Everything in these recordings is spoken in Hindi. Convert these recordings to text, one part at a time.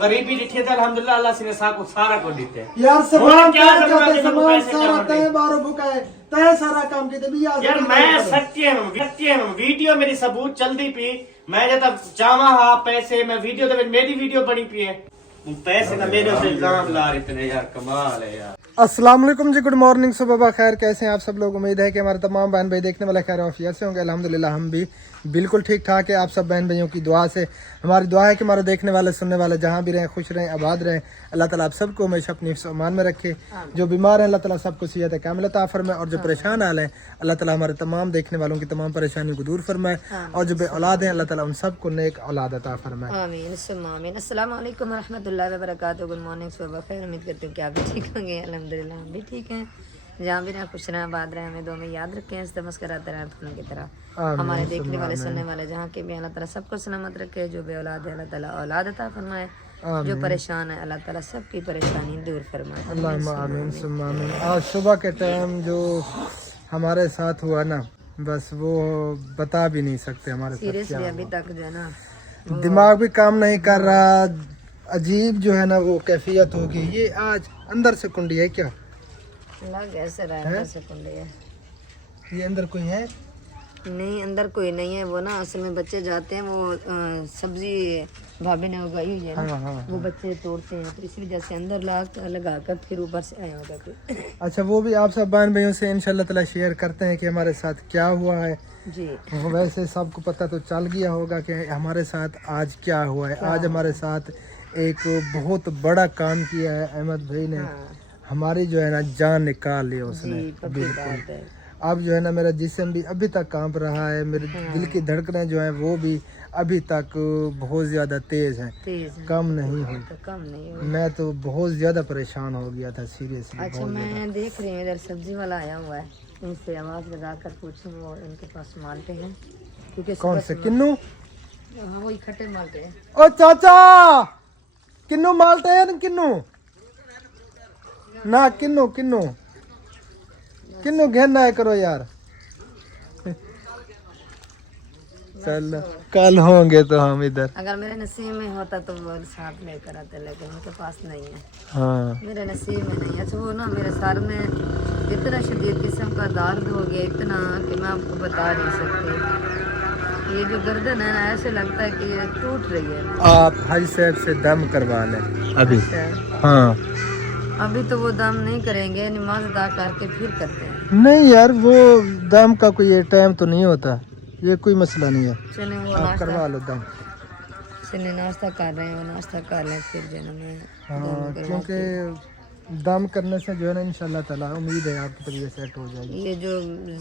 गरीबी लिखी था अल्हम्दुलिल्लाह अल्लाह से को सारा को देते हैं यार और सामान क्या जरूरत है तुमको पैसे सारा जमा तय दे बारो भुका है तय सारा काम के भी यार मैं सत्य वीडियो मेरी सबूत चलती पी मैं जब चावा हाँ पैसे मैं वीडियो तो मेरी वीडियो बनी पी है पैसे का मेरे से इल्जाम ला रहे थे यार कमाल है यार। अस्सलाम वालेकुम जी, गुड मॉर्निंग, सुबह खैर। कैसे हैं आप सब लोग? उम्मीद है कि हमारे तमाम बहन भाई देखने वाले खैर आफियत से होंगे। अल्हम्दुलिल्लाह हम भी बिल्कुल ठीक ठाक है। आप सब बहन भाइयों की दुआ से हमारी दुआ है कि हमारे देखने वाले सुनने वाले जहाँ भी रहें खुश रहें आबाद रहें। अल्लाह ताला आप सबको हमेशा अपनी ईमान में रखे। जो बीमार हैं अल्लाह ताला सबको सेहत कामिल अता फरमाए और जो परेशान हाल हैं अल्लाह ताला हमारे तमाम देखने वालों की तमाम परेशानियों को दूर फरमाए और जो बे औलाद हैं अल्लाह ताला उन सबको नेक औलाद अता फरमाए। आमीन सुम्मा आमीन। अस्सलाम वालेकुम रहमतुल्लाहि व बरकातहू। गुड मॉर्निंग, सुबह खैर। उम्मीद करती हूँ कि आप भी ठीक होंगे। अल्हम्दुलिल्लाह हम भी ठीक हैं। जहाँ भी रहें खुश रहें आबाद रहें, हमें दो में याद रखें, हंसते मुस्कुराते रहें फूलों की तरह। हमारे देखने वाले सुनने वाले जहाँ के भी अल्लाह ताला सबको सलामत रखे। जो बे औलाद है अल्लाह ताला औलाद अता फरमाए, जो परेशान है अल्लाह ताला सबकी परेशानी दूर फरमाए। अल्लाहुम्मा आमीन सुम्मा आमीन। आज सुबह के टाइम जो हमारे साथ हुआ ना, बस वो बता भी नहीं सकते हमारे साथ क्या सीरियसली अभी तक जो है ना दिमाग भी काम नहीं कर रहा। अजीब जो है ना वो कैफियत होगी। ये आज अंदर से कुंडी है क्या? लग ऐसे रहा है कुंडे है। ये अंदर कोई है? नहीं, अंदर कोई नहीं है। वो ना असल में बच्चे जाते हैं, वो सब्जी भाभी ने उगाई हुई है ना, हाँ। वो बच्चे तोड़ते हैं, तो इसी वजह से अंदर लगा कर फिर ऊपर से आया होगा फिर। अच्छा, वो भी आप सब बहन भाइयों से इंशाल्लाह ताला शेयर करते हैं कि हमारे साथ क्या हुआ है जी। वैसे सबको पता तो चल गया होगा कि हमारे साथ आज क्या हुआ है। आज हमारे साथ एक बहुत बड़ा काम किया है अहमद भाई ने। हमारी जो है ना जान निकाल ली उसने। बिल्कुल। अब जो है ना मेरा जिस्म भी अभी तक कांप रहा है। मेरे दिल की धड़कनें जो हैं वो भी अभी तक बहुत ज़्यादा तेज़ हैं, कम नहीं हुई। कम नहीं हुई। मैं तो बहुत ज़्यादा परेशान हो गया था सीरियसली। अच्छा, मैं देख रही हूँ इधर सब्जी वाला आया हुआ है, इनसे आवाज़ लगा कर पूछूँ वो इनके पास मालते हैं क्योंकि कौन से किन्नू? हाँ वो इकट्ठे मालते हैं। ओ चाचा किन्नू मालते हैं? किन्नू ना किन्नू किन्नू किन्नू घेरना है करो यार। चल कल होंगे तो हम इधर। अगर मेरे नसीब में होता तो वो साथ लेकर आते, लेकिन उनके पास नहीं है। हाँ मेरे नसीब में नहीं है। अच्छा वो ना मेरे सर में इतना शदीद किस्म का दर्द हो गया, इतना कि मैं आपको बता नहीं सकती। ये जो गर्दन है ना ऐसे लगता है कि ये टूट रही है। आप हाजी साहब से दम करवा लें अभी। हाँ अभी तो वो दम नहीं करेंगे, नमाज अदा करके फिर करते हैं। नहीं यार, वो दम का कोई टाइम तो नहीं होता, ये कोई मसला नहीं है। चले वो आप करवा लो दम। चले नाश्ता कर रहे हैं, वो नाश्ता कर लें फिर जो है मैं। हाँ, क्योंकि दम करने से जो है ना इंशाल्लाह ताला उम्मीद है आपकी तबीयत सेट हो जाएगी। ये जो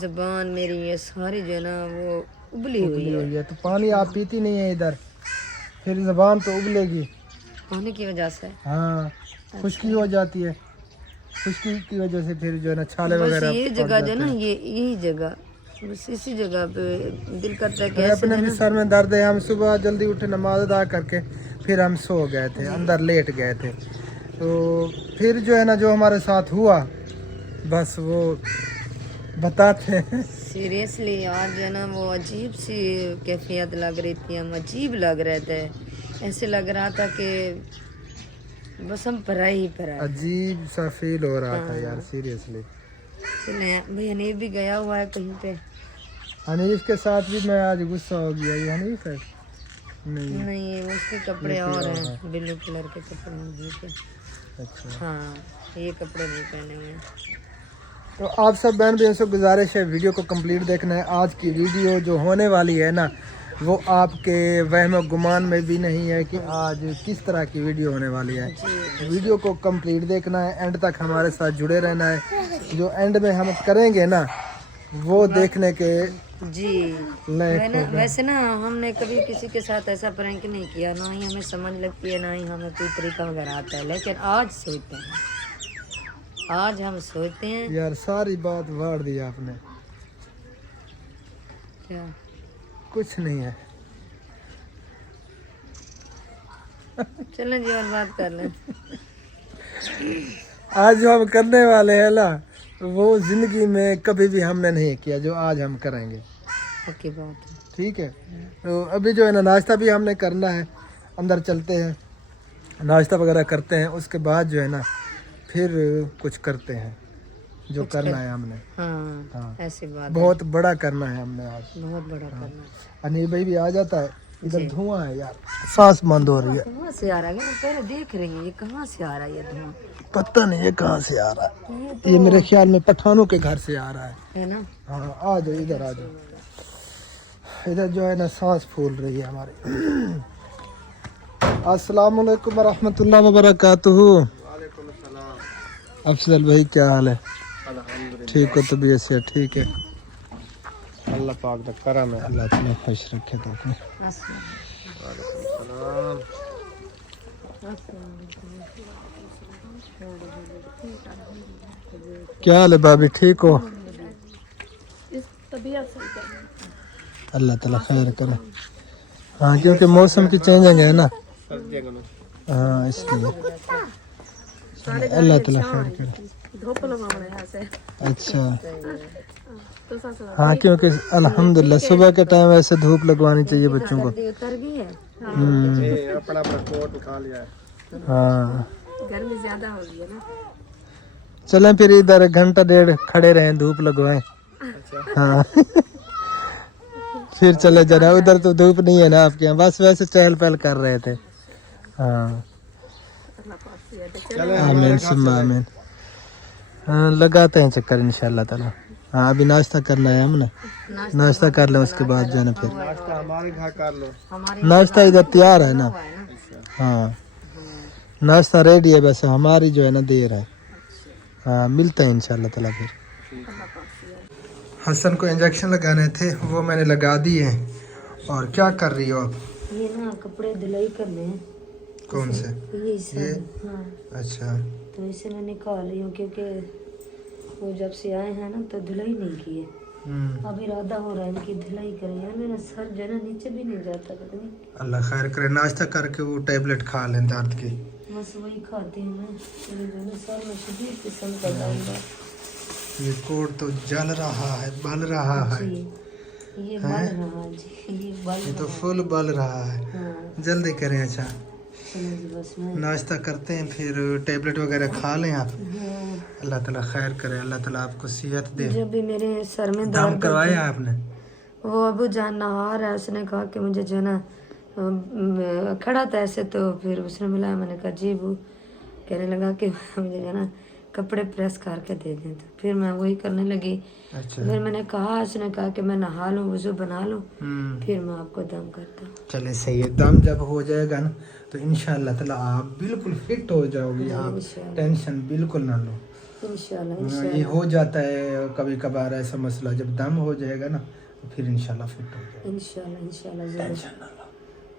ज़बान मेरी ये सारी जो है ना वो उबली हुई है। तो पानी आप पीती नहीं है इधर, फिर ज़बान तो उबलेगी पानी की वजह से। हाँ, खुश्की हो जाती है। खुश्की की वजह से फिर जो है ना छाले वगैरह। ये जगह जो है ना यही जगह, बस इसी जगह पे दिल करता है कि अपने भी सर में दर्द है। हम सुबह जल्दी उठे नमाज अदा करके फिर हम सो गए थे, अंदर लेट गए थे। तो फिर जो है ना जो हमारे साथ हुआ बस वो बताते हैं। सीरियसली आज जो है ना वो अजीब सी कैफियत लग रही थी, हम अजीब लग रहे थे। ऐसे लग रहा था कि बस हम पराई अजीब सा फील हो रहा था यार सीरियसली। चले भाई हनीफ भी गया हुआ है कहीं पे। हनीफ के साथ भी मैं आज गुस्सा हो गया। ये हनीफ है? नहीं उसके कपड़े और हैं, ब्लू कलर के कपड़े हैं। अच्छा हाँ, ये कपड़े नहीं पहने हुए हैं। तो आप सब बहन भाइयों से गुजारिश है वीडियो को कंप्लीट देखना है। आज की वीडियो जो होने वाली है ना वो आपके वहम गुमान में भी नहीं है कि आज किस तरह की वीडियो होने वाली है। वीडियो को कंप्लीट देखना है, एंड तक हमारे साथ जुड़े रहना है। जो एंड में हम करेंगे ना वो देखने के जी वैसे ना हमने कभी किसी के साथ ऐसा प्रैंक नहीं किया, ना ही हमें समझ लगती है, ना ही हमें कोई तरीका वगैरह आता है। लेकिन आज सोचते हैं, आज हम सोचते हैं। यार सारी बात वाड़ दी आपने। क्या? कुछ नहीं है। चलें जी और बात कर लें। आज जो हम करने वाले हैं ना वो जिंदगी में कभी भी हमने नहीं किया जो आज हम करेंगे। पक्की बात है। ठीक है, तो अभी जो है ना नाश्ता भी हमने करना है। अंदर चलते हैं नाश्ता वगैरह करते हैं, उसके बाद जो है ना फिर कुछ करते हैं जो करना है हमने। हाँ, हाँ, ऐसी बात बहुत बड़ा करना है हमने आज। बहुत बड़ा करना है। अनिल भाई भी आ जाता है, इधर धुआं है यार, सांस बंद हो रही है। कहाँ से आ रहा है? मैं पहले देख रही हूँ ये कहाँ से आ रहा है ये धुआं। पता नहीं ये कहाँ से आ रहा है, ये मेरे ख्याल में पठानों के घर से आ रहा है ना। हाँ आ जाओ इधर, आ जाओ इधर जो है ना सांस फूल रही है हमारी। अस्सलाम वालेकुम रहमतुल्लाह व बरकातुहू। अफजल भाई क्या हाल है? ठीक हो? तबीयत से ठीक है? अल्लाह पाक दा करम है। अल्लाह ताला खुश रखे तो। क्या हाल है भाभी, ठीक हो? अल्लाह ताला खैर करे। हाँ क्योंकि मौसम की चेंजिंग है ना, हाँ इसलिए अल्लाह ताला खैर करे। अच्छा हाँ क्योंकि अल्हम्दुलिल्लाह सुबह के टाइम ऐसे धूप लगवानी चाहिए बच्चों को। उतर गई है। अपना कोट उठा लिया है। हाँ गर्मी ज्यादा हो गई है ना। चलें फिर इधर 1 घंटा 1.5 खड़े रहें, धूप लगवाएं। हाँ फिर चले जाना, उधर तो धूप नहीं है ना आपके यहाँ, बस वैसे चहल पहल कर रहे थे। हाँ आमीन सुम्मा आमीन। हाँ लगाते हैं चक्कर इंशाल्लाह ताला। हाँ अभी नाश्ता करना है हमने, नाश्ता कर लें उसके बाद जाना फिर। नाश्ता हमारे घर कर लो। नाश्ता इधर तैयार है ना। हाँ नाश्ता रेडी है, वैसे हमारी जो है ना देर है। हाँ मिलते हैं इंशाल्लाह ताला फिर। हसन को इंजेक्शन लगाने थे, वो मैंने लगा दिए। और क्या कर रही हो आप? ये ना कपड़े धुलाई करने हैं। कौन से? ये हाँ। अच्छा तो इसे मैं निकाल रही हूँ क्योंकि वो जब से आए हैं ना तो धुलाई नहीं की है। अब इरादा हो रहा है इनकी धुलाई करें। यार मेरा सर जो है ना नीचे भी नहीं जाता, पता नहीं। अल्लाह खैर करे। नाश्ता करके वो टैबलेट खा लें दर्द की। बस वही खाती हूँ मैं। मेरे जो है सर में शदीद किस्म का दर्द है। ये कोट तो जल रहा है, बल रहा है। जी, ये बल रहा है जी, ये बल ये तो रहा है। फुल बल रहा है। हाँ जल्दी करें। अच्छा चलो जी बस मैं नाश्ता करते हैं फिर टैबलेट वगैरह खा लें आप। हाँ, अल्लाह ताला खैर करे, अल्लाह ताला आपको सेहत दे। जब भी मेरे सर में दम दर्द करवाया आपने? वो अबू जान नहा रहा है, उसने कहा कि मुझे जो है ना खड़ा था ऐसे, तो फिर उसने बुलाया। मैंने कहा जी वो कहने लगा कि मुझे जो है ना कपड़े प्रेस करके दे दें, तो फिर मैं वही करने लगी। अच्छा फिर मैंने कहा, उसने कहा कि मैं नहा लूँ, वजू बना लूँ, फिर मैं आपको दम करता हूँ। चले सही है। दम जब हो जाएगा ना तो इंशाल्लाह ताला आप बिल्कुल फिट हो जाओगे। आप टेंशन बिल्कुल ना लो। इंशाल्लाह ये हो जाता है कभी कभार ऐसा मसला, जब दम हो जाएगा ना तो फिर इंशाल्लाह फिट हो जाएगा। इंशाल्लाह जरूर।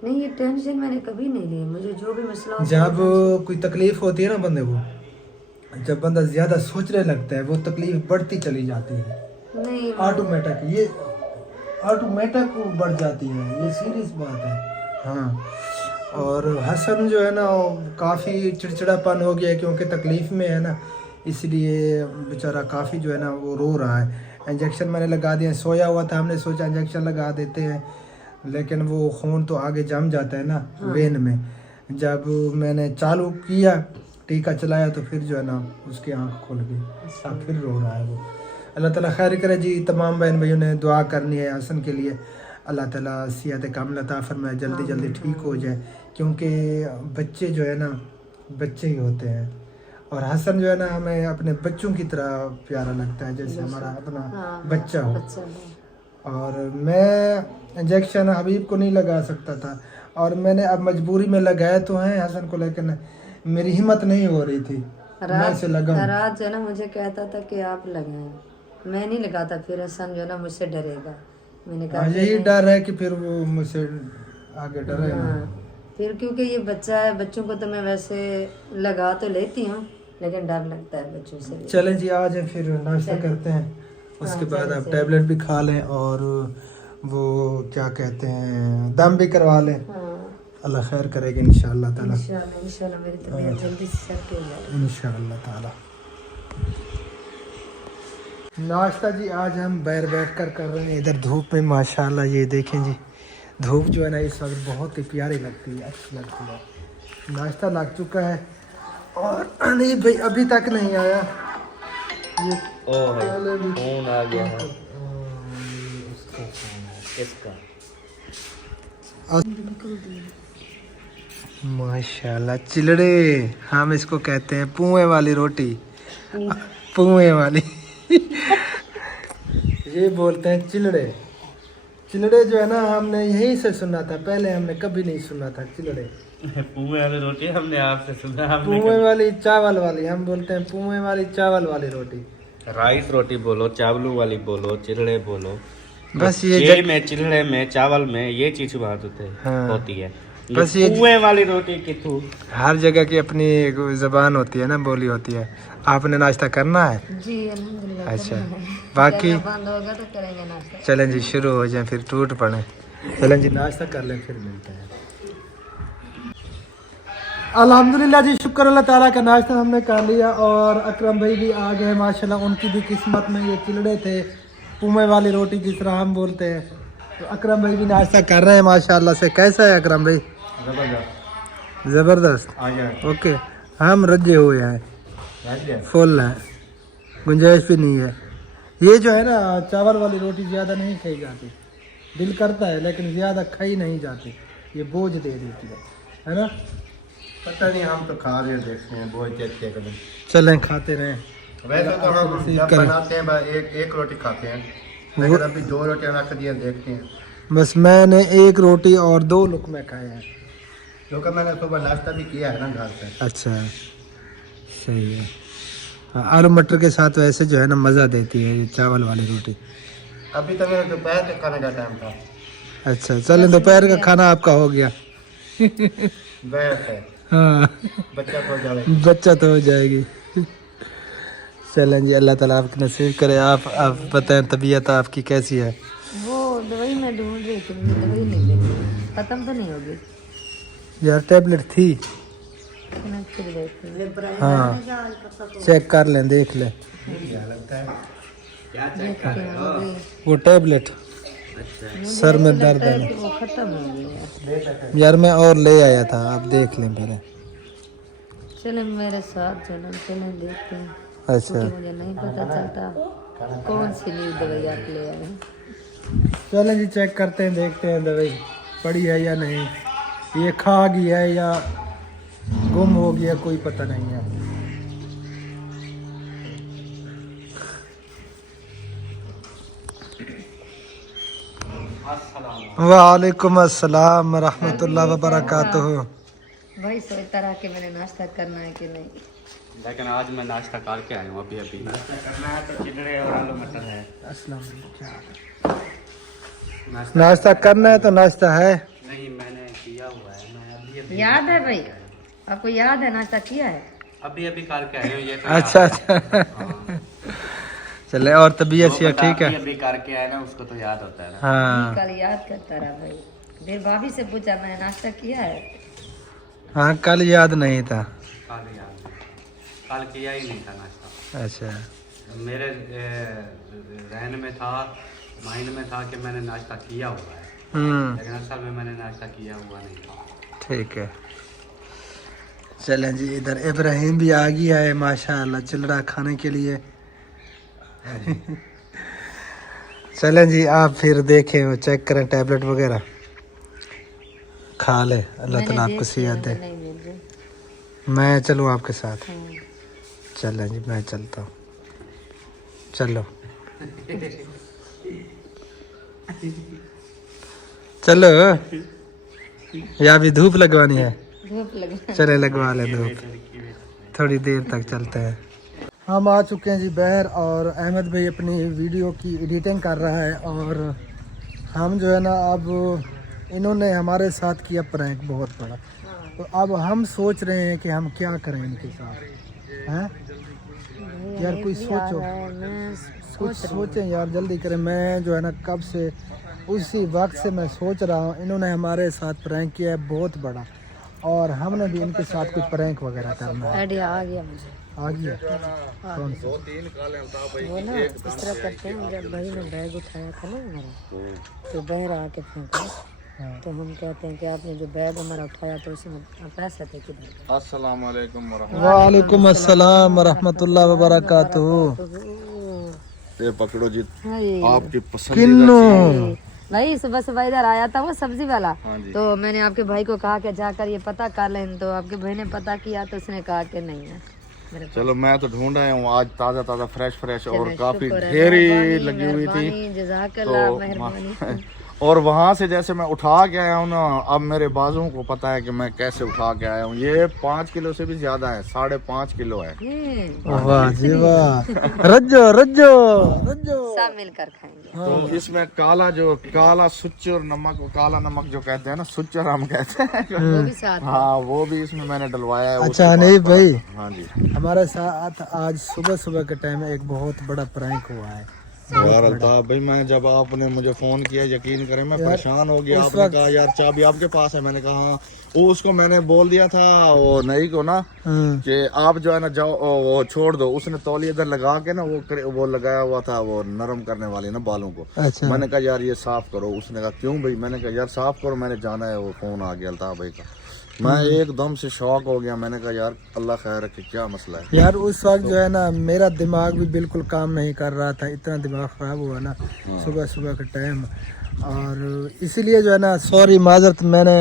नहीं ये टेंशन मैंने कभी नहीं ली, मुझे जो भी मसला होता है। जब कोई तकलीफ होती है ना बंदे को, जब बंदा ज्यादा सोचने लगता है वो तकलीफ बढ़ती चली जाती है। नहीं ऑटोमेटिक ये ऑटोमेटिक बढ़ जाती है, ये सीरियस बात है। हाँ और हसन जो है ना काफ़ी चिड़चिड़ापन हो गया है क्योंकि तकलीफ़ में है ना, इसलिए बेचारा काफ़ी जो है ना वो रो रहा है। इंजेक्शन मैंने लगा दिया, सोया हुआ था, हमने सोचा इंजेक्शन लगा देते हैं, लेकिन वो खून तो आगे जम जाता है ना वेन में। जब मैंने चालू किया टीका चलाया तो फिर जो है ना उसकी आँख खुल गई, अब फिर रो रहा है वो। अल्लाह ताला खैर करे जी। तमाम बहन भाइयों ने दुआ करनी है हसन के लिए, अल्लाह ताला सेहत कामिल अता फरमाए, जल्दी जल्दी ठीक हो जाए। क्योंकि बच्चे जो है ना बच्चे ही होते हैं, और हसन जो है ना हमें अपने बच्चों की तरह प्यारा लगता है, जैसे हमारा अपना बच्चा हो। और मैं इंजेक्शन हबीब को नहीं लगा सकता था, और मैंने अब मजबूरी में लगाया तो है हसन को, लेकिन मेरी हिम्मत नहीं हो रही थी मैं से लगाऊं। रात जो है ना मुझे कहता था कि आप लगाएं, मैं नहीं लगाता। फिर हसन जो है ना मुझसे डरेगा। मैंने कहा यही डर है कि फिर वो मुझसे आगे डरेगा। हाँ, फिर क्योंकि ये बच्चा है, बच्चों को तो मैं वैसे लगा तो लेती हूँ लेकिन डर लगता है बच्चों से। चलें जी आज फिर नाश्ता करते हैं, उसके बाद आप टैबलेट भी खा लें और वो क्या कहते हैं दम भी करवा लें। अल्लाह खैर करेगा इंशाअल्लाह ताला। इंशाअल्लाह मेरी तबीयत जल्दी से सेट हो जाए इंशाअल्लाह ताला। नाश्ता जी आज हम बैठ कर रहे हैं इधर धूप में। माशाल्लाह ये देखें जी, धूप जो है ना इस वक्त बहुत ही प्यारी लगती है, अच्छी लगती है। नाश्ता लग चुका है और नहीं भाई अभी तक नहीं आया। ये फोन आ गया है किसका? माशाल्लाह चिलड़े, हम इसको कहते हैं पुए वाली रोटी, पुए वाली ये बोलते हैं चिलड़े। चिलड़े जो है ना हमने यहीं से सुना था, पहले हमने कभी नहीं सुना था चिलड़े। पुए वाली रोटी हमने आपसे सुना। पुए वाली चावल वाली, हम बोलते हैं पुए वाली चावल वाली रोटी। राइस रोटी बोलो, चावलू वाली बोलो, चिलड़े बोलो, बस ये ये में चिलड़े में चावल में ये चीज बात होती है। बस ये पुए वाली रोटी कितू हर जगह की अपनी एक जबान होती है ना, बोली होती है। आपने नाश्ता करना है? जी अल्हम्दुलिल्लाह। अच्छा, बाकी बंद होगा तो करेंगे नाश्ता। चलें जी, शुरू हो जाए फिर टूट पड़े। चलें जी नाश्ता कर लें फिर मिलते हैं। अल्हम्दुलिल्लाह जी, शुक्र अल्लाह ताला का नाश्ता हमने कर लिया और अकरम भाई भी आ गए माशाल्लाह। उनकी भी किस्मत में ये चिलड़े थे, पुमे वाली रोटी जिस तरह हम बोलते हैं। तो अकरम भाई भी नाश्ता कर रहे हैं माशाल्लाह से। कैसा है अकरम भाई? ज़बरदस्त। ओके, हम रजे हुए हैं, फुल है, गुंजाइश भी नहीं है। ये जो है ना चावल वाली रोटी ज़्यादा नहीं खाई जाती, दिल करता है लेकिन ज़्यादा खाई नहीं जाती, ये बोझ दे देती है ना। पता नहीं, हम तो खा रहे देखते हैं बोझ देते हैं कभी। चलें खाते रहें। वैसे तो हम जब बनाते हैं बस एक रोटी खाते हैं, लेकिन अभी 2 रोटियां रख दिए देखते हैं। बस मैंने 1 रोटी और 2 लुकमे खाए हैं, क्योंकि मैंने सुबह नाश्ता भी किया है ना घर से। अच्छा सही है। हाँ, आलू मटर के साथ वैसे जो है ना मज़ा देती है ये चावल वाली रोटी। अभी तो मेरा दोपहर के खाने का टाइम था। अच्छा चलें, दोपहर का खाना आपका हो गया। बहस है, हाँ बच्चा को जाए। बच्चा तो हो जाएगी। चलें जी, अल्लाह ताला आपकी नसीब करे। आप बताएं तबीयत आपकी कैसी है? वो दवाई मैं ढूंढ रही थी, मुझे दवाई नहीं मिली, खत्म तो नहीं होगी। यार टैबलेट थी, मैं फिर देखती हूँ। हाँ चेक कर लें, देख लें देखती हूँ अभी। वो टैबलेट सर में दर्द है वो खत्म हो गया। यार, मैं और ले आया था, आप देख लें पहले। चले मेरे साथ चलो, चले देखते हैं। अच्छा क्योंकि मुझे नहीं पता चलता कौन सी न्यू दवाई आप ले आए हैं। चलें जी, चेक करते हैं, देखते हैं दवाई पड़ी है या नहीं, ये खा गया है या गुम हो गया, कोई पता नहीं है। वालेकुम अस्सलाम रहमतुल्लाह व बरकातुहू। वही सोचता रहा कि मैंने नाश्ता करना है कि नहीं। लेकिन आज मैं नाश्ता करके आया हूँ। अभी नाश्ता करना है तो चिलड़े और आलू मटर है। नाश्ता करना है तो नाश्ता है। नहीं, मैंने किया हुआ है। मैं अभी याद है भाई, आपको याद है नाश्ता किया है? अभी करके आए हूँ ये तो। अच्छा अच्छा चले, और तबीयत से ठीक है? अभी करके आए ना, उसको तो याद होता है ना। हाँ कल याद करता रहा भाई, फिर भाभी से पूछा मैंने नाश्ता किया है। हाँ, कल याद नहीं था। कल किया ही नहीं था नाश्ता। अच्छा मेरे रहन में था, माइंड में था कि मैंने नाश्ता किया हुआ है, लेकिन असल में मैंने नाश्ता किया हुआ नहीं था। ठीक है। चलें जी, इधर इब्राहिम भी आ गया है माशाल्लाह चिलड़ा खाने के लिए। चलें जी, आप फिर देखें, वो चेक करें टैबलेट वगैरह, खा ले, अल्लाह ताला आपको सेहत दे। नहीं मिल रही। मैं चलूँ आपके साथ? चलें जी, मैं चलता हूँ, चलो चलो। या अभी धूप लगवानी है? धूप लगी। चले लगवा ले धूप, थोड़ी देर तक चलते हैं। हम आ चुके हैं जी बाहर और अहमद भाई अपनी वीडियो की एडिटिंग कर रहा है और हम जो है ना, अब इन्होंने हमारे साथ किया प्रैंक बहुत बड़ा, तो अब हम सोच रहे हैं कि हम क्या करें इनके साथ। हैं यार, कोई सोचो, कुछ सोचें यार, जल्दी करें। मैं जो है ना कब से उसी वक्त से मैं सोच रहा हूँ, इन्होंने हमारे साथ प्रैंक किया है बहुत बड़ा और हमने भी इनके साथ कुछ प्रैंक वगैरह करना है। आइडिया आ गया मुझे। आ गया? कौन सा? वो ना इस तरह करते हैं, जब भाई ने बैग उठाया था ना हमारा, तो बहर आके फेंका, तो हम कहते हैं कि आपने जो बैग हमारा उठाया तो उसमें पैसे थे किधर? अस्सलाम वालेकुम वालेकुम अस्सलाम व रहमतुल्लाह व बरकातहू। ये पकड़ो जी, आपकी पसंदीदा किन्नू भाई सुबह सुबह इधर आया था वो सब्जी वाला, हाँ जी। तो मैंने आपके भाई को कहा कि जाकर ये पता कर लें, तो आपके भाई ने पता किया तो उसने कहा कि नहीं है मेरे पास। चलो मैं तो ढूंढ आया हूँ आज ताज़ा ताज़ा फ्रेश फ्रेश और चलो, काफ़ी शुक्र है, ढेरी मेहरबानी, लगी हुई थी। मेहरबानी, जज़ाकल्लाह, तो मेहरबानी। और वहाँ से जैसे मैं उठा के आया हूँ ना, अब मेरे बाजुओं को पता है कि मैं कैसे उठा के आया हूँ। ये 5 किलो से भी ज्यादा है, 5.5 किलो है। वाह जी वाह, रज्जो रज्जो रज्जो सब मिलकर खाएंगे। तो इसमें काला सुच्चर नमक, काला नमक जो कहते हैं ना, सुच्चर हम कहते हैं, वो भी साथ में। हाँ वो भी इसमें मैंने डलवाया है। अच्छा नहीं भाई, हाँ जी। हमारे साथ आज सुबह सुबह के टाइम एक बहुत बड़ा प्रैंक हुआ है। यार अल्ताफ भाई, मैं जब आपने मुझे फोन किया, यकीन करें मैं परेशान हो गया। आपने कहा यार चाबी आपके पास है, मैंने कहा हाँ। वो उसको मैंने बोल दिया था, वो नहीं को ना, कि आप जो है ना जाओ, वो छोड़ दो। उसने तौलिया इधर लगा के ना वो लगाया हुआ था, वो नरम करने वाली ना बालों को। अच्छा। मैंने कहा यार ये साफ करो। उसने कहा क्यों भाई? मैंने कहा यार साफ करो, मैंने जाना है। वो फोन आ गया अल्ताफ भाई का। मैं एकदम से शॉक हो गया। मैंने कहा यार अल्लाह खैर रखे, क्या मसला है यार? उस वक्त जो है ना मेरा दिमाग भी बिल्कुल काम नहीं कर रहा था, इतना दिमाग खराब हुआ ना सुबह सुबह के टाइम। और इसीलिए जो है ना, सॉरी माजरत, मैंने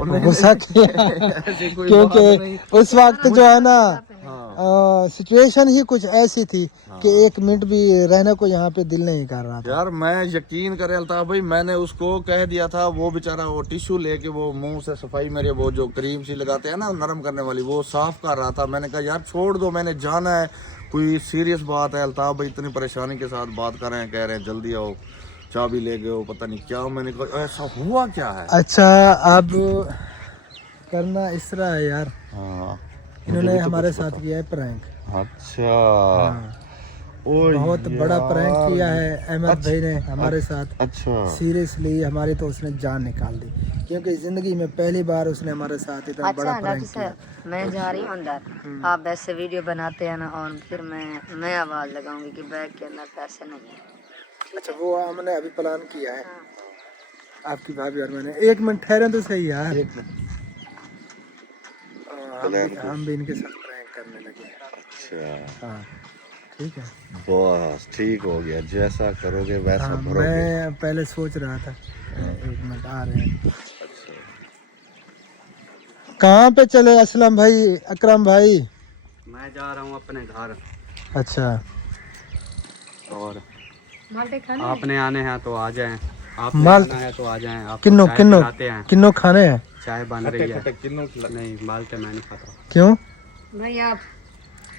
गुस्सा किया क्योंकि उस वक्त जो है ना सिचुएशन ही कुछ ऐसी थी कि एक मिनट भी रहने को यहाँ पे दिल नहीं कर रहा था। यार मैं यकीन करे अल्ताफ भाई, मैंने उसको कह दिया था, वो बेचारा वो टिश्यू लेके वो मुंह से सफाई, मेरे वो जो क्रीम सी लगाते हैं ना नरम करने वाली, वो साफ कर रहा था। मैंने कहा यार छोड़ दो, मैंने जाना है, कोई सीरियस बात है। अल्ताफ भाई इतनी परेशानी के साथ बात कर रहे हैं, कह रहे हैं जल्दी आओ, चाबी ले गए हो, पता नहीं क्या। मैंने कहा ऐसा हुआ क्या है? अच्छा, अब करना इस तरह है यार, हाँ इन्होंने हमारे साथ किया है प्रैंक। अच्छा। बहुत बड़ा प्रैंक किया है अहमद भाई ने हमारे साथ। अच्छा। सीरियसली हमारी तो उसने जान निकाल दी, क्योंकि जिंदगी में पहली बार उसने हमारे साथ इतना बड़ा अच्छा प्रैंक डॉक्टर किया। साहब, मैं जा रही हूँ अंदर, आप वैसे वीडियो बनाते हैं ना, और फिर मैं आवाज लगाऊंगी कि बैग के अंदर पैसे नहीं है। अच्छा, वो हमने अभी प्लान किया है, आपकी भाभी और मैंने। एक मिनट ठहरे तो सही यार, हम भी इनके साथ प्रैंक करने लगे। अच्छा हाँ ठीक है, बस ठीक हो गया, जैसा करोगे वैसा हाँ, भरोगे। मैं पहले सोच रहा था। एक मिनट आ रहे हैं। कहाँ पे चले असलम भाई, अकरम भाई? मैं जा रहा हूँ अपने घर, अच्छा, और माल्टे खाने आपने आने हैं तो आ जाएं, आप माल- आना है तो आ जाएं। आप किन्नो चाय किन्नो पिलाते हैं, किन्नो खाने हैं? चाय बन रही है। नहीं मालटे मैं नहीं खाता। क्यों? भाई आप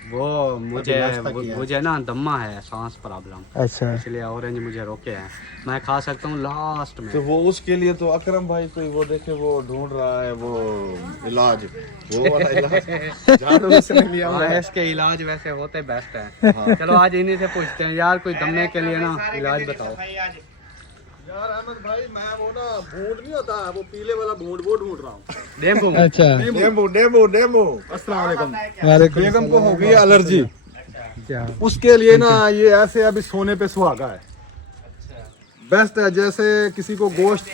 वो मुझे ना दम्मा है, सांस प्रॉब्लम, अच्छा, इसलिए ऑरेंज मुझे रोके हैं। मैं खा सकता हूँ लास्ट में। तो वो उसके लिए तो अकरम भाई कोई वो देखे, वो ढूंढ रहा है वो इलाज, वो वाला इलाज झाड़ू से नहीं लिया हाँ, इसके इलाज वैसे होते बेस्ट है। चलो आज इन्हीं से पूछते हैं यार, कोई दम्मे के लिए ना इलाज बताओ। यार अहमद भाई, मैं वो ना भूंड नहीं होता, वो पीले वाला भूंड, वो ढूंढ रहा हूँ। डेंगू अच्छा। Demo demo demo. अस्सलाम वालेकुम। वालेकुम बेगम को हो गई है एलर्जी, क्या? उसके लिए ना ये ऐसे अभी सोने पे सुहागा है, बेस्ट है। जैसे किसी को गोश्त,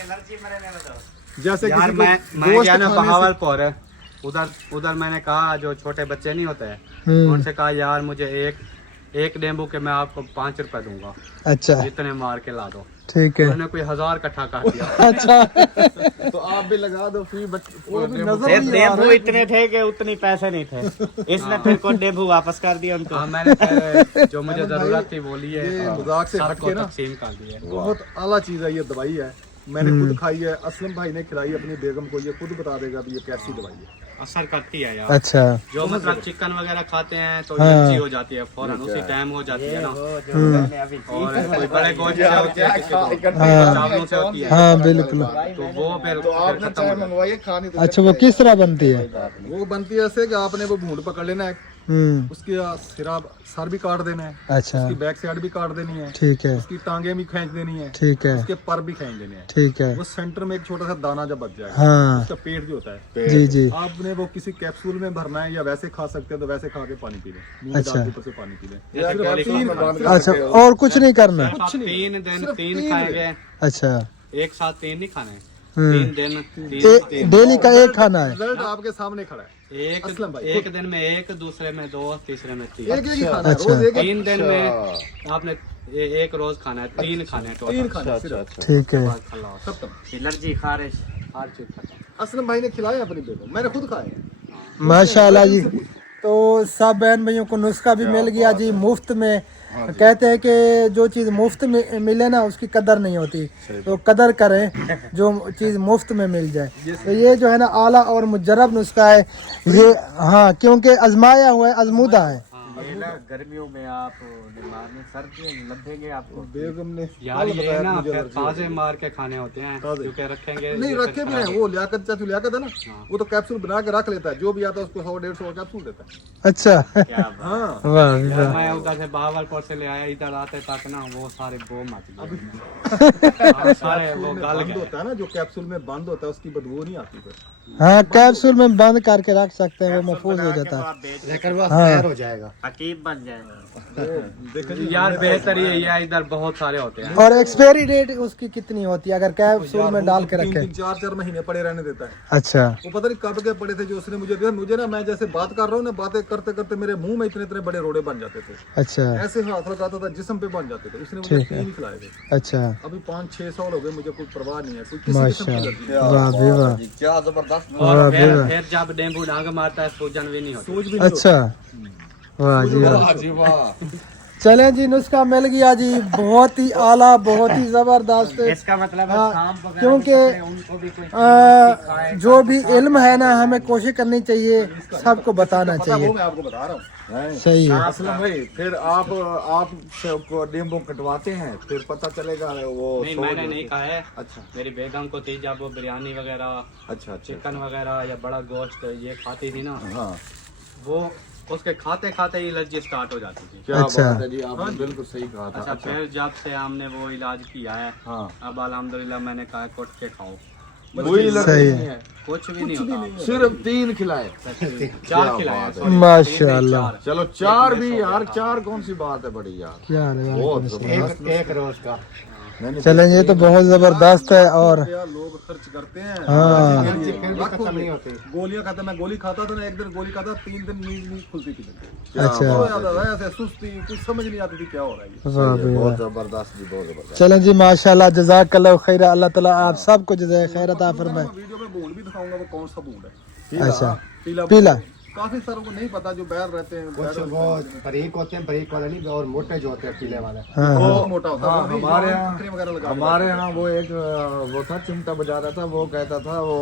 जैसे यार किसी को मैं गोश्त क्या ना खाने से- बहावलपुर है, उधर मैंने कहा जो छोटे बच्चे नहीं होते हैं, उनसे कहा यार मुझे एक डेंगू के मैं आपको 5 रुपए दूंगा, अच्छा जितने मार के ला दो। ठीक है। उन्होंने कोई 1000 इकट्ठा कर दिया। अच्छा, तो आप भी लगा दो फ्री, वो भी डेमो। नजर नहीं आ डेबू रहा है। इतने थे कि उतने पैसे नहीं थे, इसने फिर को डेबू वापस कर दिया उनको। हाँ, मैंने फिर जो मुझे जरूरत थी वो लिए, ये मजाक से हट सबको के ना तकसीम कर दिए। बहुत आला चीज है ये दवाई है, मैंने खुद खाई है, असलम भाई ने खिलाई अपनी बेगम को, ये खुद बता देगा भी ये कैसी दवाई है। असर करती है यार। अच्छा, जो मतलब चिकन वगैरह खाते हैं तो हाँ। एलर्जी हो जाती है फौरन, उसी टाइम हो जाती है ना। और कोई बड़े गोश्त से होती है, किसी को चावलों से होती है, हाँ बिल्कुल। तो वो फिर तो आपने खत्म चाय हो जाती मंगवाई है, खानी तो अच्छा, वो किस तरह बनती है? वो बनती है ऐसे कि आपने वो भूंड पकड़ लेना है, उसकी सिरा सर भी काट देना है, अच्छा, उसकी बैक साइड भी काट देनी है, ठीक है, उसकी टांगे भी खींच देनी है, ठीक है, उसके पर भी खींच देने हैं। ठीक है। वो सेंटर में एक छोटा सा दाना जब बच जाएगा, हाँ उसका पेट जो होता है, जी जी, आपने वो किसी कैप्सूल में भरना है, या वैसे खा सकते हैं तो वैसे खा के पानी पी लें, मुंह में अच्छा। डाल के ऊपर से पानी पी लें। जैसे गोली खाना। अच्छा, और कुछ नहीं करना? आप 3 दिन 3 खाएंगे, अच्छा, एक साथ 3 नहीं खाने, डेली का एक खाना है? रिजल्ट आपके सामने खड़ा है। असलम भाई, एक दिन में एक, दूसरे में दो, तीसरे में तीन। एक ही खाना है अच्छा। रोज, एक 3 दिन में आपने एक रोज खाना है, 3 खाने हैं तीन टोटल। खाना है सिर्फ। ठीक है। खत्म। एलर्जी खारिश हर चीज खत्म। असलम भाई ने खिलाया अपनी बेगम, मैंने खुद खाए हैं। माशाल्लाह जी। तो सब बहन भाइयों को नुस्खा भी मिल गया जी मुफ्त में। कहते हैं कि जो चीज़ मुफ्त में मिले ना उसकी कदर नहीं होती, तो कदर करें जो चीज़ मुफ्त में मिल जाए। तो ये जो है ना आला और मुजर्रब नुस्खा है ये, हाँ, क्योंकि आजमाया हुआ है, आजमूदा है। गर्मियों में आप बीमार में, सर्दियों में लभेंगे आपको। बेगम ने यार ये ना फिर ताजे मार के खाने होते हैं, क्योंकि रखेंगे नहीं रखे भी हैं। वो लियाकत चाचू लियाकत है ना, वो तो कैप्सूल बना के रख लेता है, जो भी आता है उसको 100-150 कैप्सूल देता है। अच्छा, हाँ वाह यार मैं उधर से बावलपुर से ले आया, इधर आते तक ना वो सारे गो मच गए। सारे वो गल बंद गए। होता है ना, जो कैप्सूल में बंद होता है उसकी बदबू नहीं आती फिर। हाँ, कैप्सूल में बंद करके रख सकते हैं, वो महफूज हो जाता है। लेकिन वो हाँ। हो जाएगा, हकीम बन जाएगा। यार बेहतर ये है, इधर बहुत सारे होते हैं। और एक्सपायरी डेट उसकी कितनी होती है अगर कैप्सूल में डाल के रखे? 3-4 महीने पड़े रहने देता है। अच्छा, वो पता नहीं कब के पड़े थे जो उसने मुझे दिया। मुझे ना, मैं जैसे बात कर रहा हूँ ना, बातें करते करते मेरे मुंह में इतने इतने बड़े रोड़े बन जाते थे। अच्छा, ऐसे हाथ लगाता था जिस्म पे बन जाते थे। उसने मुझे 3 खिलाए थे। अच्छा, अभी 5-6 साल हो गए, मुझे कोई परवाह नहीं है, कोई किसी किस्म की एलर्जी नहीं। वाह भी वाह, क्या जबरदस्त। और फिर जब डेंगू डांग मारता है सूजन भी नहीं होती। सोच भी नहीं अच्छा, वाह जी वाह। जी वाह। चलें जी, नुस्खा मिल गया जी, बहुत ही आला, बहुत ही जबरदस्त। इसका मतलब है हाँ, सांप वगैरह क्योंकि उनको भी कोई जो भी इल्म है ना हमें कोशिश करनी चाहिए, सबको बताना पता, चाहिए। वो मैं आपको बता रहा हूँ। सही है। असलम भाई, फिर आप को नींबू कटवाते हैं, फिर पता चलेगा वो नहीं, सो मैंने जाते। नहीं कहा है। अच्छा मेरी बेगम को थी, जब वो बिरयानी वगैरह, अच्छा अच्छा। चिकन वगैरह या बड़ा गोश्त ये खाती थी ना, हाँ, वो उसके खाते खाते ही एलर्जी स्टार्ट हो जाती थी। क्या अच्छा। बात है जी, आपने बिल्कुल सही कहा था। अच्छा, फिर जब से हमने वो इलाज किया है, हाँ, अब अल्हम्दुलिल्लाह मैंने कहा कोट के खाओ, वही लग सही रही है। है। कुछ भी नहीं होता। सिर्फ 3 खिलाए। 4 खिलाए, sorry, माशाल्लाह। 3 चलो 4 भी यार, 4 कौन सी बात है बड़ी यार। क्या बहुत जबरदस्त। एक रोज का। चलें, ये तो बहुत जबरदस्त है। और रुपया लोग खर्च करते हैं। हाँ, लाखों में गोलियां खाता, मैं गोली खाता था ना, एक दिन गोली खाता, 3 दिन नींद नहीं खुलती थी। अच्छा, तो याद आता है, ऐसे सुस्ती, कुछ समझ नहीं आती थी क्या हो रहा है ये। वाह भी वाह। बहुत जबरदस्त जी, बहुत जबरदस्त। चलें जी, माशाल्लाह, जज़ाकल्लाह खैर। अल्लाह ताला आप सबको जज़ाए खैर अता फरमाए। मैं वीडियो में बूंद भी दिखाऊंगा, वो कौन सा बूंद है। अच्छा, पीला पीला। काफी सारों को नहीं पता, जो बैर रहते हैं। वो बारीक होते हैं, बारीक वाला नहीं, और मोटे जो होते हैं पीले वाले। हाँ, बहुत मोटा होता हाँ, है। वो हमारे खखरे यहाँ वगैरह लगा हमारे यहाँ वो एक वो था, चिमटा बजा रहा था, वो कहता था वो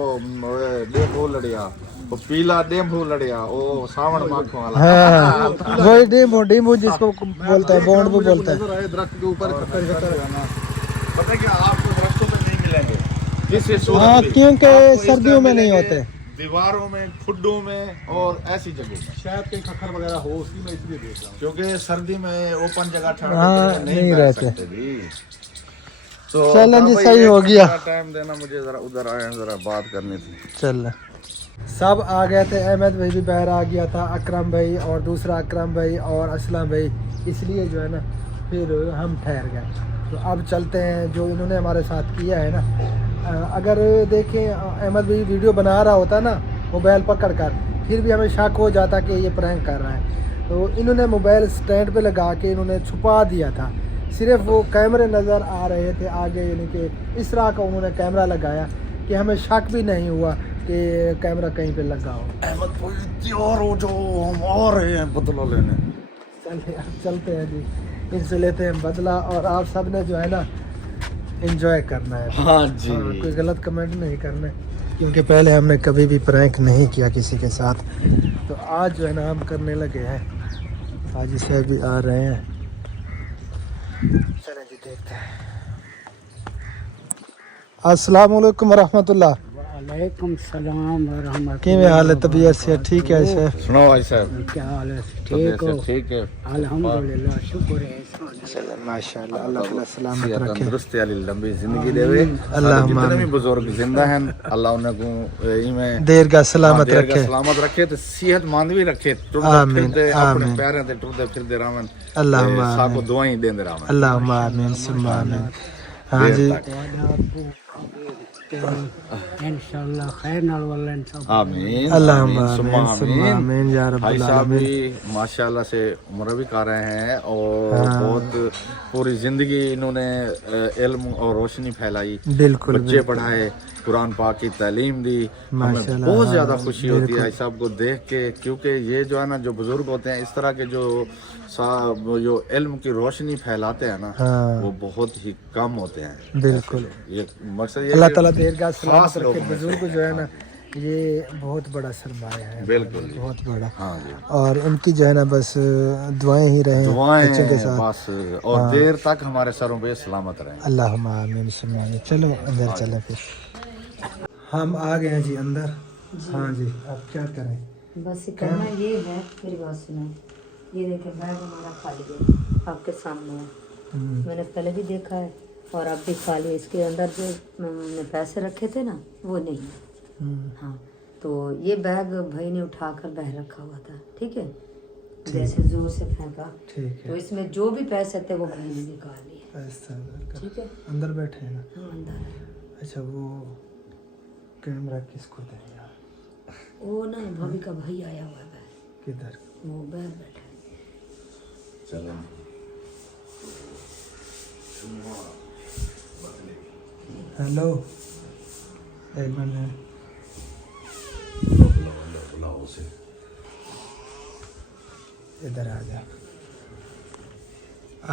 डेम्बू लड़िया, वो पीला डेम्बू लड़िया, वो सावन माखों वाला। हाँ, वही नींबू जिसको बोलते हैं, बोंड भी बोलते हैं। नजर आए दरख्त के ऊपर खखर पता है कि आपको दरख्तों में नहीं मिलेंगे किसी सूरत हाँ, भी। क्योंकि आपको इस सर्दियों तरह में नहीं मिलेंगे, होते। दीवारों में, खुड्डों में और ऐसी जगह में, शायद कहीं खखर वगैरह हो, उसकी मैं इसलिए देख रहा हूँ। क्योंकि सर्दी में ओपन जगह ठंड हाँ, में नहीं बैठ रहते। सकते जी। तो चलें जी, भाई, सही एक हो मिनट गया। का टाइम देना मुझे, जरा उधर आए, जरा बात करनी थी। चल, सब आ गए थे। अहमद भाई भी बाहर आ गया था, अकरम भाई और दूसरा अकरम भाई और असलम भाई, इसलिए जो है ना फिर हम ठहर गए। तो अब चलते हैं, जो इन्होंने हमारे साथ किया है ना। अगर देखें अहमद भाई वीडियो बना रहा होता ना मोबाइल पकड़ कर, फिर भी हमें शक हो जाता कि ये प्रैंक कर रहा है। तो इन्होंने मोबाइल स्टैंड पे लगा के इन्होंने छुपा दिया था, सिर्फ वो कैमरे नज़र आ रहे थे आगे, यानी कि इस तरह का उन्होंने कैमरा लगाया कि हमें शक भी नहीं हुआ कि कैमरा कहीं पे लगा हो। अहमद भाई तैयार हो जाओ, हम आ रहे हैं बदला लेने। चलिए अब चलते हैं जी, इनसे लेते हैं बदला। और आप सब ने जो है ना एंजॉय करना है। हाँ जी। हाँ, कोई गलत कमेंट नहीं करना, क्योंकि पहले हमने कभी भी प्रैंक नहीं किया किसी के साथ। तो आज जो है ना हम करने लगे हैं। हाजी साहब भी आ रहे हैं, चलें जी देखते हैं। अस्सलाम वालेकुम रहमतुल्लाह। वालेकुम सलाम व रहमतुल्लाह। किवें हाल है, तबीयत से ठीक है सर? सुनो भाई साहब, क्या हाल है? ठीक हो? ठीक है, अल्हम्दुलिल्लाह, शुक्र है। चलें, माशाल्लाह, अल्लाह ताला सलामत रखे। तंदुरुस्ती वाली लंबी जिंदगी देवे। अल्लाह जितने भी बुजुर्ग जिंदा हैं, अल्लाह उनको इमें देर का सलामत रखे। सलामत रखे, तो सेहतमंद भी रखे, आमीन, टुरदे अपने आमीन। पैरों ते टुरदे फिरदे रहन। अल्लाहुम्मा सबको आमीन। दुआएं देंदे रहन। अल्लाहुम्मा आमीन सुम्मा आमीन। हाँ जी, इंशाल्लाह खैर नाल वाला इंसान आमीन अल्लाह आमीन, सुम्मा आमीन। आमीन या रब्बुल भाई साहब आलमीन। भी माशाल्लाह से उम्र भी कर रहे हैं और बहुत पूरी जिंदगी इन्होंने इल्म और रोशनी फैलाई, बिल्कुल बच्चे पढ़ाए, कुरान पाक की तालीम दी। हमें माशाल्लाह, बहुत ज़्यादा खुशी होती है भाई साहब को देख के, क्योंकि ये जो है ना जो बुजुर्ग होते हैं इस तरह के जो जो इल्म की रोशनी फैलाते हैं ना हाँ। वो बहुत ही कम होते हैं। बिल्कुल ये मकसद ये अल्लाह कि ताला दीर्घायु सलामत खास रखे। लोगों में से बुजुर्ग जो है ना ये बहुत बड़ा सरमाया है, बिल्कुल जी। बहुत बड़ा। हाँ जी, और इनकी जो है ना बस दुआएं ही रहे दुआएं बच्चों के साथ। बस और देर तक हमारे सरों पे सलामत रहें। अल्लाहुम्मा आमीन सुम्मा आमीन। चलो अंदर चलें फिर। हम आ गए हैं जी अंदर। हाँ जी, अब क्या करें? बस करना ये है, मेरी बात सुनो, ये देखें बैग हमारा खाली है, आपके सामने है। मैंने पहले भी देखा है और अब भी खाली है। इसके अंदर जो मैंने पैसे रखे थे ना वो नहीं है। हाँ, तो ये बैग भाई ने उठाकर बाहर रखा हुआ था, ठीक है, जैसे जोर से फेंका, ठीक तो है, इसमें जो भी पैसे थे वो भाई ने निकाल लिए। ऐसा करके। ठीक है, अंदर बैठे हैं ना? हाँ अंदर है। अच्छा, वो कैमरा किसको दें यार? वो ना भाभी का भाई आया हुआ है बाहर, किधर? वो बाहर बैठा है। चलो हेलो, एक मिनट। बुलाओ उसे। इधर आ जा।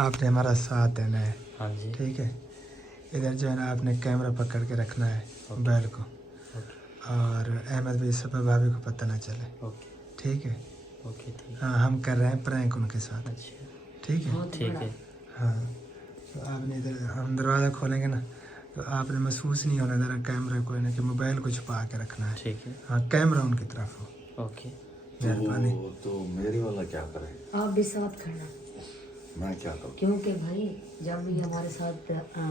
आपने हमारा साथ देना है। हाँ जी, ठीक है, इधर जो है ना आपने कैमरा पकड़ के रखना है बैल को, और अहमद भाई सब भाभी को पता ना चले। ओके ठीक है? ओके, ठीक हाँ, हम कर रहे हैं प्रैंक उनके साथ। ठीक है? ठीक है। हाँ, तो आपने इधर, हम दरवाज़ा खोलेंगे ना तो आपने महसूस नहीं होना देना कैमरे को, यानी कि मोबाइल को छुपा के रखना है। ठीक है, हाँ, कैमरा उनकी तरफ हो। ओके। मेहरबानी। तो मेरी वाला क्या करे? आप भी साथ करना, मैं क्या करूँ? क्योंकि भाई जब भी हमारे साथ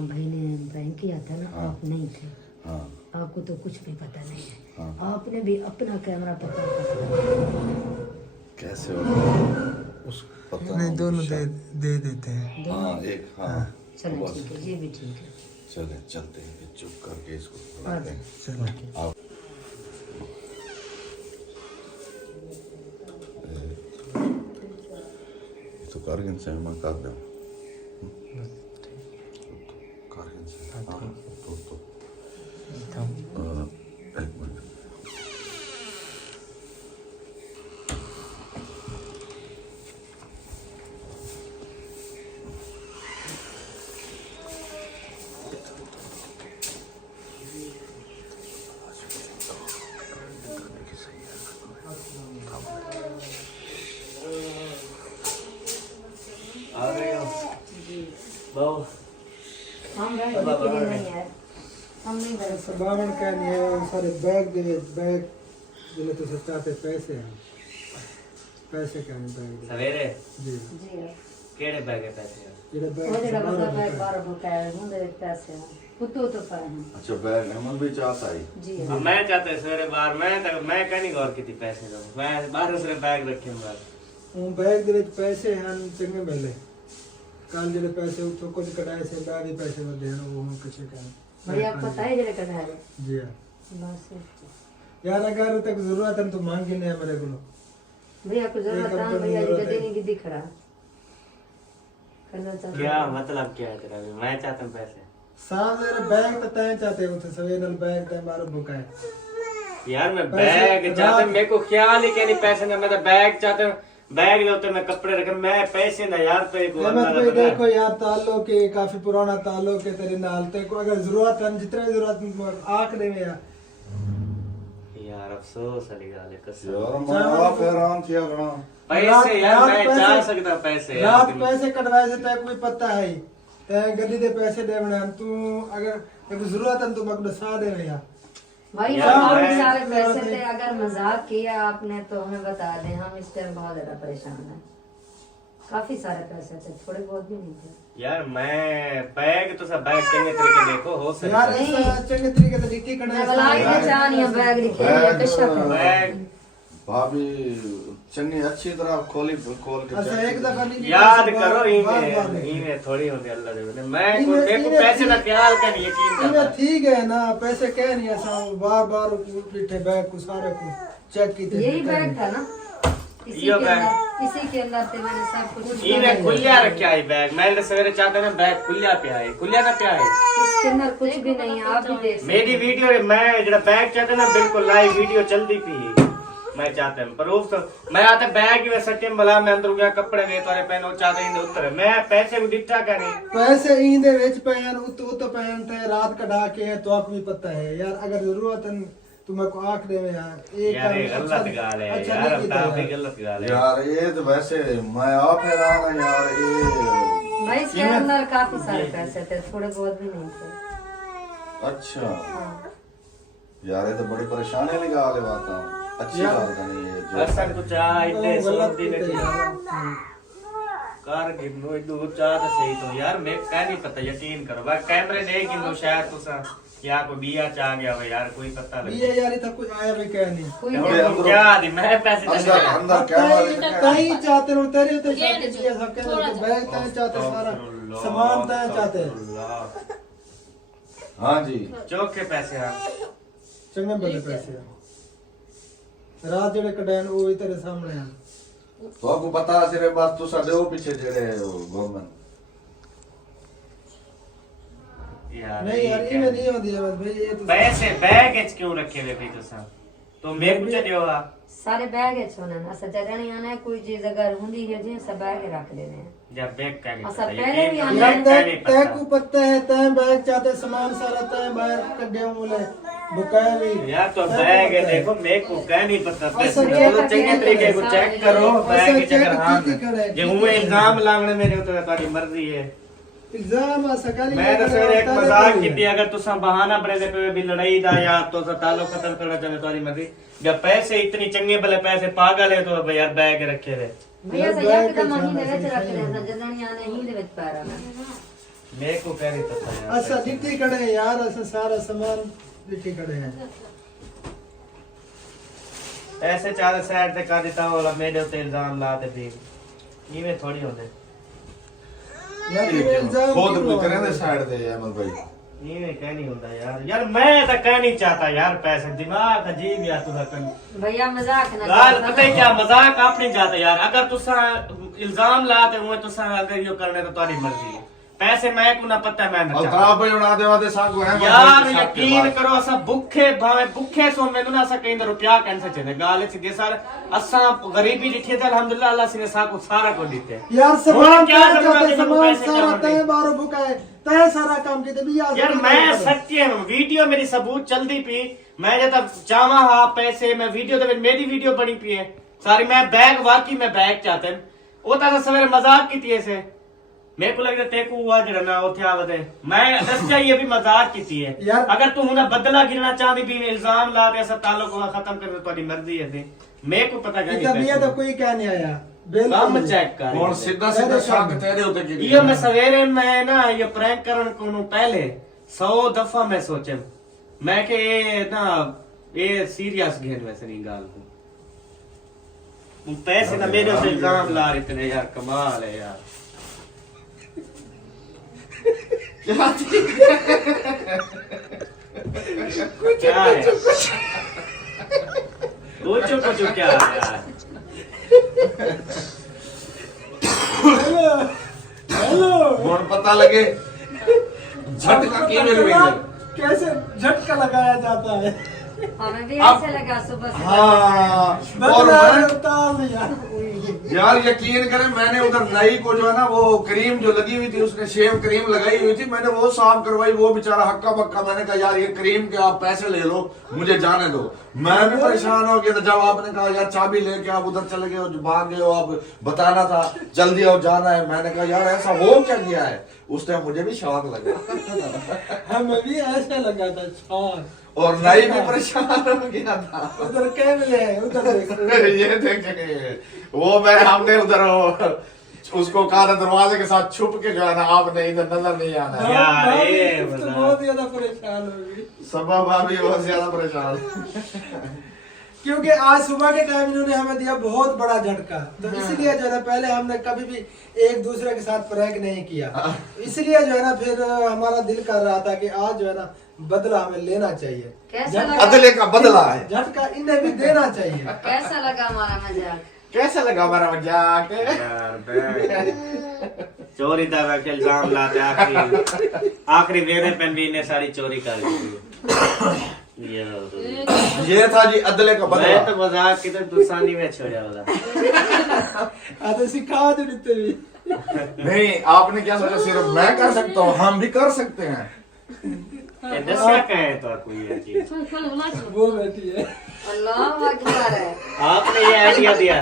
भाई ने प्रैंक किया था ना, आप नहीं थे, हाँ आपको तो कुछ भी पता नहीं है। हाँ। आपने भी अपना कैमरा पकड़ कर, कैसे होगा उस पता नहीं, ना दोनों शायद। दे देते हैं। हाँ एक हाँ चलो बस। ठीक है, ये भी ठीक है। चले चलते हैं, चुप करके इसको बुलाते हैं। चलो, आओ। ये तो कारगिल से मैं कर दूँ। कारगिल से हाँ तो एक मिनट। आ गए हो बहु? हम नहीं यार, हम नहीं कर सकते। बावन का नहीं है, वो सारे बैग दे, बैग जिन्हें तो सस्ता पे पैसे हैं, पैसे का नहीं बैग दे। सवेरे जी, जी केड़े बैगे पैसे? जेड़ा वो बैग जेड़ा बंदा बारह बैग रुपए। 12 रुपए मुंडे पैसे हैं, कुत्तों तो पाए हैं। अच्छा बैग अहमद भी चाहता है। जी हाँ, मैं चाहते सवेरे बाहर मैं कहीं गौर की थी पैसे दो, मैं बाहर सिर्फ बैग रखे हुए। वो बैग दे विच पैसे हैं चंगे मिले। कल जेड़े पैसे उतो कुछ कटाए से बैग ही पैसे वधे हैं, वो हम कुछ कहें। भैया आपको पता है जेड़े करना है जी हाँ। बस यार अगर तक जरूरत है तो मांग ही नहीं है मेरे को। भैया को जरूरत एक है, कंपनी भैया जरूरत जी है। नहीं दिख रहा करना चाहता क्या मतलब क्या है तेरा? मैं चाहता हूँ पैसे साहब मेरे बैग तो तय चाहते हो थे सवेरे बैग तय मारो बुका है यार। मैं पैसे बैग चाहता रात- हूँ, मेरे को ख्याल ही क्या नहीं पैसे ना, मैं तो बैग चाहता हूँ। बैग जो होते मैं कपड़े रखे, मैं पैसे ना यार पे को अहमद भाई देखो यार, ताल्लुक है काफी पुराना ताल्लुक है तेरे नाल, ते को अगर जरूरत है जितने जरूरत आख दे यार। यार अफसोस वाली गल है कसम। यार मैं आप हैरान किया बना। पैसे यार रात मैं पैसे- चाह सकता पैसे यार। रात पैसे कटवाए से तय कोई पता है ही, तय गड्डी दे पैसे देवने हम, तू अगर तेको जरूरत है तो मगद सा दे यार। भाई यार, बहुत मैं- सारे पैसे थे, अगर मजाक किया आपने तो हमें बता दें, हम इस टाइम बहुत ज्यादा परेशान हैं। काफी सारे पैसे थे, थोड़े बहुत भी नहीं थे यार। मैं बैग तो सब बैग चंगे तरीके देखो हो सकता यार है। इस चंगे तरीके से डिक्की मैं कटाए बलाई पहचान या बैग दिखे या कशा बैग भाभी चन्नी अच्छी तरह खोल के अच्छा check एक दफा नहीं याद बार- करो बार- बार नहीं। इन्हें थोड़ी होती अल्लाह दे बंदे। मैं मेरे को पैसे ना ख्याल का नहीं यकीन इन्हें करता। ठीक है ना, पैसे कह नहीं ऐसा बार बार पीठे बैग को सारे को चेक की यही बैग था ना, इसी यो के बैग। अंदर, इसी के अंदर थे, मैंने सब कुछ इन्हें खुलिया रखा है बैग। मैं सवेरे चाहता ना बैग खुलिया पे आए, खुलिया ना पे आए। इसके अंदर कुछ भी नहीं है, आप भी देख सकते मेरी वीडियो मैं जरा बैग चाहता ना बिल्कुल लाइव वीडियो चलती पी मैं चाहता हूं प्रूफ तो मैं आता बैग में सच्चे मला मैं अंदर गया कपड़े गए तोरे पहनो चाहते इंदे उत्तर मैं पैसे को दिखा क्या नहीं पैसे ईंदे विच पैन उत पैन थे रात कढ़ा के तो आपको भी पता है यार, अगर जरूरत है तो मैं को आख दे यार यार ये गलत गाल है अच्छा यार नहीं अब कीता भी यार। गलत गाल है यार ये तो वैसे मैं आप हैरान है यार ये भाई, इसके अंदर काफी सारे पैसे थे, थोड़े बहुत भी नहीं थे। अच्छा यार ये तो बड़ी परेशानी वाली गाल है बात अच्छी बात का नहीं है जो असल तो चाह इतने गलत सोचती कीता नहीं यार। कार गिनो दो चाह तो सही तो यार मैं कह नहीं पता यकीन करो बस कैमरे देख गिनो शायद तो सा क्या को बिया चाह गया हो यार कोई पता नहीं ये यार इतना कुछ आया भी कह नहीं कोई और नहीं। क्या दी मैं पैसे अंदर दे अंदर कैमरा कहीं चाहते हो तेरे तो चाहते जी सब कह रहे बैग तय चाहते सारा सामान तय चाहते हाँ जी चौके पैसे आप चंगे बड़े पैसे रात जेड़े कढैन वो भी तेरे सामने हैं। तो आपको पता सिर्फ बस तू साडे वो पीछे जेड़े गवर्नमेंट यार नहीं यार ये नहीं होती है बस भाई ये तो पैसे बैग एच क्यों रखे हुए भाई तुसा तो मैं पूछ दियो हा सारे बैग है छोने ना, असा जगह नहीं आना है, कोई चीज अगर हुंदी है जी सब बैग रख देने हैं। जब बैग का नहीं अच्छा, पता पहले भी यकीन आना करो, है। बैग का नहीं तय पता। को पता है तय बैग चाहते सामान सारा तय बाहर कढे मुले बुकाए भी यार तो बैग है देखो मेरे को क्या नहीं पता पैसे अच्छा, तो चंगे तरीके को चेक करो बैग की जगह हां जे हुए इल्जाम लाने मेरे ऊपर तुम्हारी मर्जी है एग्जाम आ सकाली मैं तो सर एक मजाक की अगर तुसा बहाना बने दे पे भी लड़ाई दा या तो ताल्लुक खत्म करना चाहे तुम्हारी मर्जी जब पैसे इतनी चंगे भले पैसे पागल है तो यार बैग रखे रे भैया सही एकदम ही दे विच रख देना, जगह नहीं आना ही दे विच पैरा में। मेरे को क्या नहीं पता यार अच्छा डिट्टी कड़े हैं यार, ऐसा सारा सामान डिट्टी कड़े हैं। ऐसे चार साइड से कर देता वाला मेरे ऊपर इल्जाम लाते भी ये में थोड़ी होते यार ये इल्जाम खुद क्यों भी लगा करे रहे हो? साइड दे अहमद भाई ये में क्या नहीं होता यार यार मैं तो कह नहीं चाहता यार पैसे दिमाग अजीब यार तुझा कर भैया मजाक ना गाल करो। पता है क्या मजाक आप नहीं जाता यार अगर तुसा इल्जाम लाते हुए तुसा अगर यो करने तो तुम्हारी मर्जी है पैसे मैं को ना पता मैं ना और चाहता। आप भाई उड़ा दे वादे साथ को अहमद यार भाई के साथ के यकीन बाद। करो असा भुखे भावे भुखे सो मैनू ना असा कहीं रुपया कैसे चले गाल सीधे सर असा गरीबी दिखी थे अल्हम्दुलिल्लाह अल्लाह सिने सा को सारा को दीते यार सामान क्या क्या जरूरत चाहते है मेरे को सामान पैसे सारा क्या तय बारो बुकाए तय सारा काम किते भी यार मैं सच्चे वीडियो मेरी सबूत चलदी पी मैं जब चावा हा पैसे मैं वीडियो दे मेरी वीडियो बनी पी है सारी मैं बैग वाकई मैं बैग चाहते हैं वो ता सवेरे मजाक की थी ऐसे मेरे को लगता तेको हुआ जरा ना उठे आवते मैं दस्या ये भी मजाक की थी है यार- अगर तू हुना बदला गिरना चाहती भी इल्जाम ला दे ऐसा ताल्लुक को खत्म कर दे तुम्हारी मर्जी है थी मेरे को पता इतना भी नहीं तो कोई क्या नहीं आया काम बिल्कुल चेक कर और सीधा सीधा शक तेरे होते कि ये मैं सवेरे में ना ये प्रैंक करने को पहले 100 दफा मैं सोचे मैं के ये ना ये सीरियस घेन वैसे नहीं गाल को पैसे ना मेरे से इल्जाम ला रहे थे यार कमाल है यार क्या है कुछ क्या है यार और पता लगे झटका की मेरे भी कैसे झटका लगाया जाता है हमें भी ऐसे लगा सुबह से। हाँ और बदला मैं उतार दिया यार यकीन करें मैंने उधर नई को जो है ना वो क्रीम जो लगी हुई थी उसने शेव क्रीम लगाई हुई थी मैंने वो साफ करवाई वो बेचारा हक्का बक्का मैंने कहा यार ये क्रीम के आप पैसे ले लो मुझे जाने दो मैं भी परेशान हो गया था जब आपने कहा यार चाबी लेके आप उधर चले गए हो भाग गए हो आप बताना था जल्दी आओ जाना है मैंने कहा यार ऐसा हो क्या गया है उस टाइम मुझे भी शौक लगा हमें भी ऐसा लगा था छान और नई भी परेशान हो गया था उधर क्या मिले उधर देखो ये देखे वो मैं हमने उधर उसको कहा था दरवाजे के साथ छुप के जो है ना आपने इधर नजर नहीं आना है। यार ये तो बहुत ज्यादा परेशान हो गई सबा भाभी बहुत ज्यादा परेशान क्योंकि आज सुबह के टाइम इन्होंने हमें दिया बहुत बड़ा झटका, तो इसलिए जो है ना पहले हमने कभी भी एक दूसरे के साथ प्रैंक नहीं किया, इसलिए जो है ना फिर हमारा दिल कर रहा था कि आज जो है ना बदला हमें लेना चाहिए, कैसा लगा अदले का बदला है। झटका इन्हें भी देना चाहिए। कैसा लगा हमारा मजाक? कैसा लगा हमारा मजाक? यार चोरी दावा के इल्जाम लाते आखिरी मेरे पे भी ने सारी चोरी कर दी। ये था जी अदले का मैं बदला। तो मजाक की तो दुसानी में छोड़ा वाला। तो सिखा देते भी नहीं, आपने क्या सोचा सिर्फ मैं कर सकता हूँ? हम भी कर सकते हैं। दसिया कहे तो कोई ये चीज वो बैठी है। अल्लाह अकबर है। आपने ये आइडिया दिया।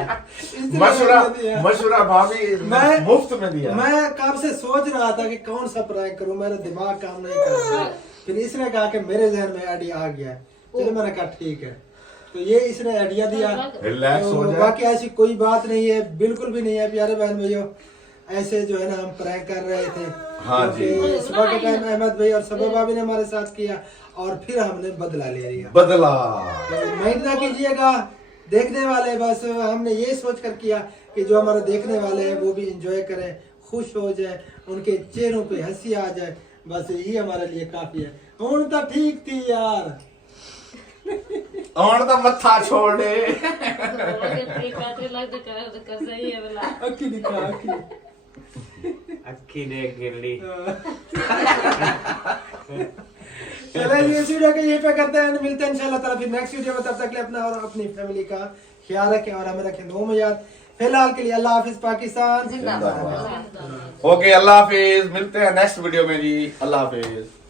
मशवरा भाभी मैं मुफ्त में दिया। मैं कब से सोच रहा था कि कौन सा प्रैंक करूं, मेरा दिमाग काम नहीं कर रहा, फिर इसने कहा कि मेरे जहन में आइडिया आ गया, चलो मैंने कहा ठीक है, तो ये इसने आइडिया दिया। रिलैक्स हो जाए। बाकी ऐसी कोई बात नहीं है, बिल्कुल भी नहीं है प्यारे बहन भाइयों, ऐसे जो है ना हम प्रैंक कर रहे थे। हाँ जी। क्योंकि सुबह के टाइम अहमद भाई और सबा भाभी ने हमारे साथ किया और फिर हमने बदला ले लिया। बदला। तो माइंड ना कीजिएगा देखने वाले, बस हमने ये सोच कर किया कि जो हमारे देखने वाले हैं वो भी एंजॉय करें, खुश हो जाए, उनके चेहरों पे हंसी आ जाए, बस यही हमारे लिए काफी है। ਹੁਣ ਤਾਂ ठीक थी यार। और तो मत्था छोड़ दे। अक्की दिखा अक्की। अक्खी ने गिरली। चलिए इस वीडियो को यहीं पे करते हैं, मिलते हैं इंशाल्लाह ताला फिर नेक्स्ट वीडियो में। तब तक के लिए अपना और अपनी फैमिली का ख्याल रखें और हमें रखें दुआ में याद। फिलहाल के लिए अल्लाह हाफिज पाकिस्तान ओके, अल्लाह हाफिज। मिलते हैं नेक्स्ट वीडियो में जी। अल्लाह हाफिज।